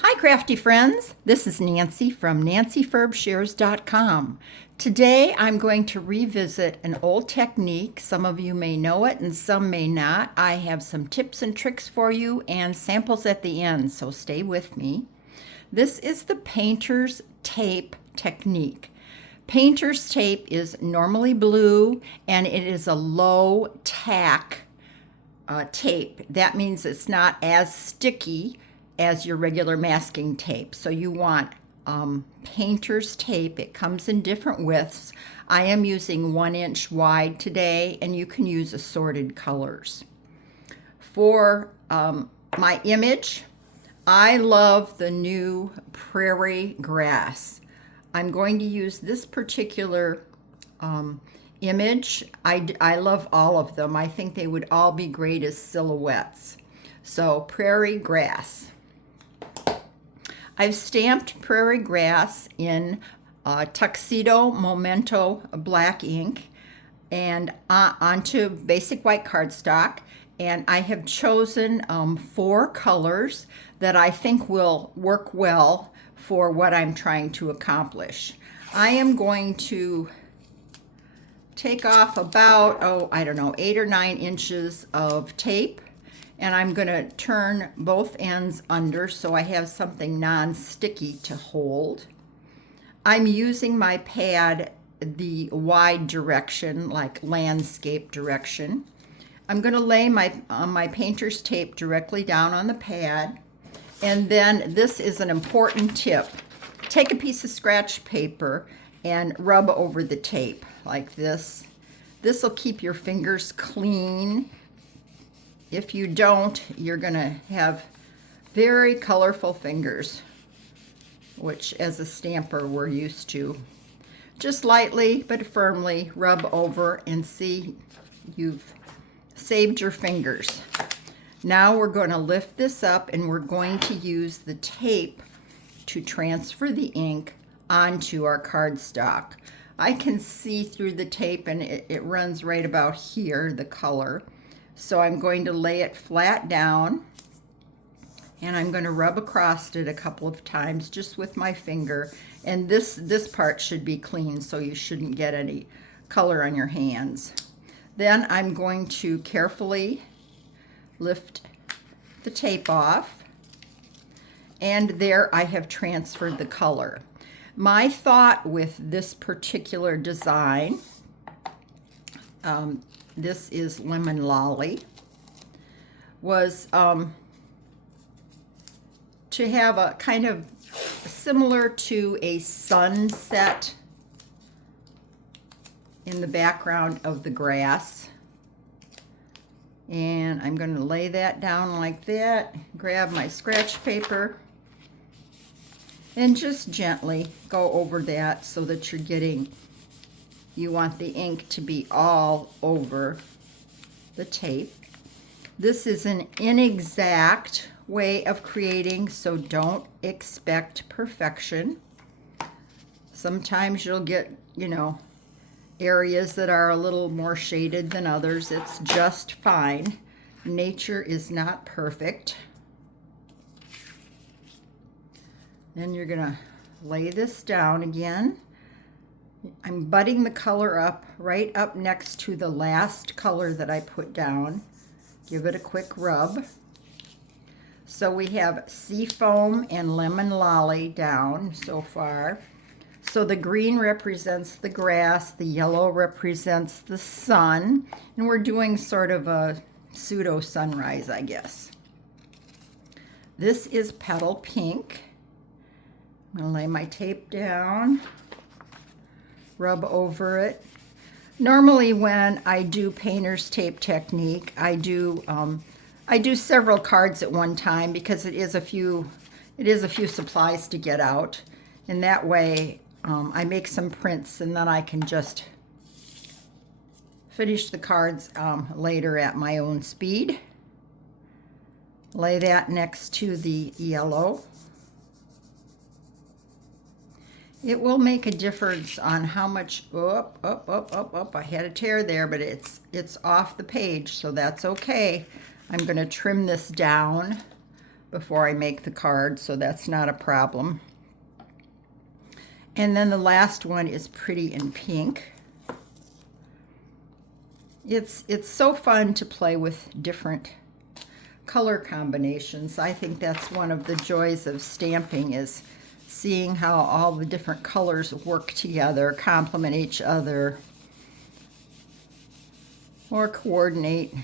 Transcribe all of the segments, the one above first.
Hi, crafty friends. This is Nancy from nancyfurbshares.com. Today I'm going to revisit an old technique. Some of you may know it and some may not. I have some tips and tricks for you and samples at the end, so stay with me. This is the painter's tape technique. Painter's tape is normally blue and it is a low tack tape. That means it's not as sticky as your regular masking tape. So you want painter's tape. It comes in different widths. I am using 1-inch wide today, and you can use assorted colors. For my image, I love the new prairie grass. I'm going to use this particular image. I love all of them. I think they would all be great as silhouettes. So prairie grass. I've stamped prairie grass in Tuxedo Memento black ink and onto basic white cardstock. And I have chosen 4 colors that I think will work well for what I'm trying to accomplish. I am going to take off about, I don't know, 8 or 9 inches of tape. And I'm going to turn both ends under so I have something non-sticky to hold. I'm using my pad the wide direction, like landscape direction. I'm going to lay my painter's tape directly down on the pad. And then this is an important tip. Take a piece of scratch paper and rub over the tape like this. This will keep your fingers clean. If you don't, you're going to have very colorful fingers, which as a stamper we're used to. Just lightly but firmly rub over and see you've saved your fingers. Now we're going to lift this up and we're going to use the tape to transfer the ink onto our cardstock. I can see through the tape and it runs right about here, the color. So I'm going to lay it flat down and I'm going to rub across it a couple of times just with my finger. And this part should be clean, so you shouldn't get any color on your hands. Then I'm going to carefully lift the tape off, and there I have transferred the color. My thought with this particular design, this is Lemon Lolly, was to have a kind of similar to a sunset in the background of the grass. And I'm going to lay that down like that, grab my scratch paper, and just gently go over that so that you're getting, you want the ink to be all over the tape. This is an inexact way of creating, so don't expect perfection. Sometimes you'll get, areas that are a little more shaded than others. It's just fine. Nature is not perfect. Then you're going to lay this down again. I'm butting the color up right up next to the last color that I put down. Give it a quick rub. So we have Seafoam and Lemon Lolly down so far. So the green represents the grass, the yellow represents the sun, and we're doing sort of a pseudo sunrise, I guess. This is Petal Pink. I'm going to lay my tape down, rub over it. Normally when I do painter's tape technique, I do several cards at one time because it is a few supplies to get out, and that way I make some prints and then I can just finish the cards later at my own speed. Lay that next to the yellow. It will make a difference on how much, I had a tear there, but it's off the page, so that's okay. I'm going to trim this down before I make the card, so that's not a problem. And then the last one is pretty in pink. It's so fun to play with different color combinations. I think that's one of the joys of stamping, is seeing how all the different colors work together, complement each other, or coordinate,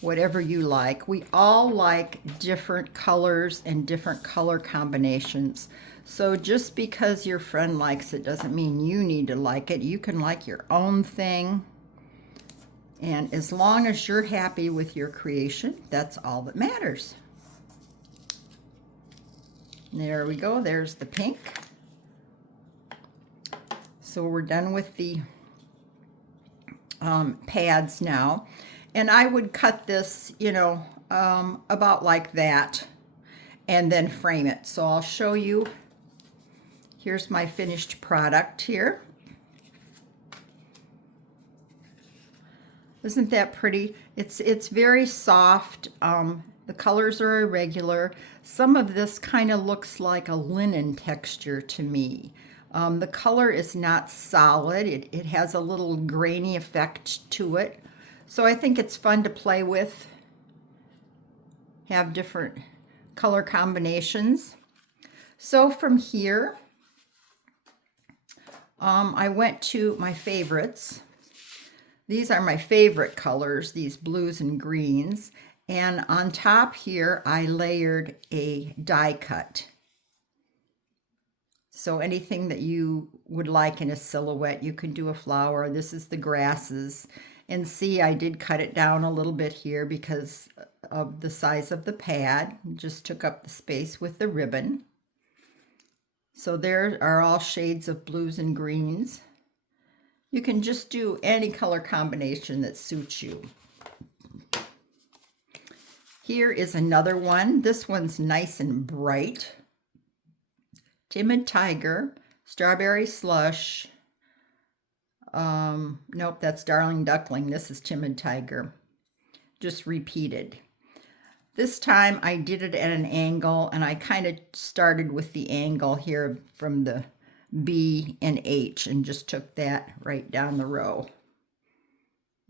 whatever you like. We all like different colors and different color combinations. So just because your friend likes it doesn't mean you need to like it. You can like your own thing. And as long as you're happy with your creation, that's all that matters. There we go. There's the pink. So we're done with the pads now. And I would cut this, you know, about like that and then frame it. So I'll show you. Here's my finished product here. Isn't that pretty? It's very soft. The colors are irregular. Some of this kind of looks like a linen texture to me. The color is not solid. It has a little grainy effect to it. So I think it's fun to play with, have different color combinations. So from here, I went to my favorites. These are my favorite colors, these blues and greens. And on top here, I layered a die cut. So anything that you would like in a silhouette, you can do a flower. This is the grasses. And see, I did cut it down a little bit here because of the size of the pad. Just took up the space with the ribbon. So there are all shades of blues and greens. You can just do any color combination that suits you. Here is another one. This one's nice and bright. Timid Tiger, Strawberry Slush. Nope, that's Darling Duckling. This is Timid Tiger. Just repeated. This time I did it at an angle, and I kind of started with the angle here from the B and H and just took that right down the row.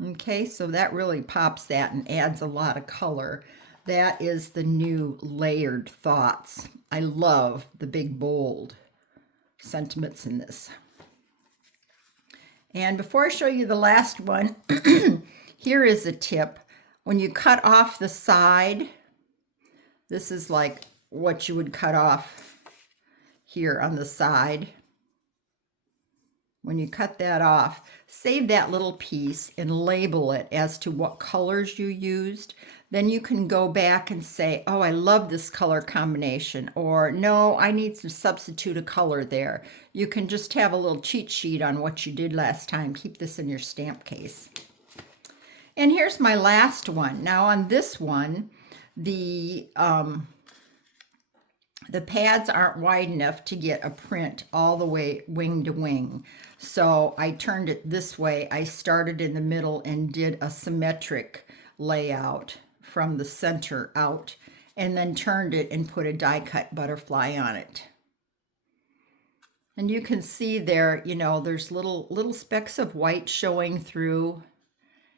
Okay, so that really pops that and adds a lot of color. That is the new Layered Thoughts. I love the big bold sentiments in this. And before I show you the last one, here is a tip. When you cut off the side, this is like what you would cut off here on the side. When you cut that off, save that little piece and label it as to what colors you used. Then you can go back and say, oh, I love this color combination, or no, I need to substitute a color there. You can just have a little cheat sheet on what you did last time. Keep this in your stamp case. And here's my last one. Now on this one, the pads aren't wide enough to get a print all the way wing to wing. So I turned it this way. I started in the middle and did a symmetric layout from the center out, and then turned it and put a die cut butterfly on it. And you can see there, you know, there's little specks of white showing through.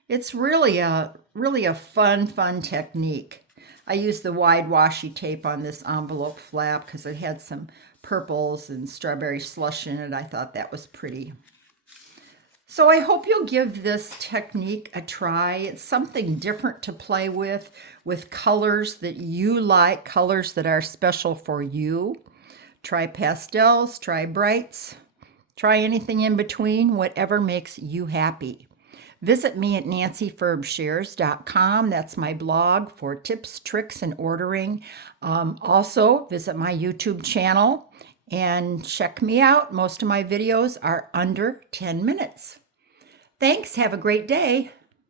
It's really a fun technique. I used the wide washi tape on this envelope flap because it had some purples and strawberry slush in it. I thought that was pretty. So I hope you'll give this technique a try. It's something different to play with colors that you like, colors that are special for you. Try pastels, try brights, try anything in between, whatever makes you happy. Visit me at nancyferbshares.com. That's my blog for tips, tricks, and ordering. Also, visit my YouTube channel and check me out. Most of my videos are under 10 minutes. Thanks. Have a great day.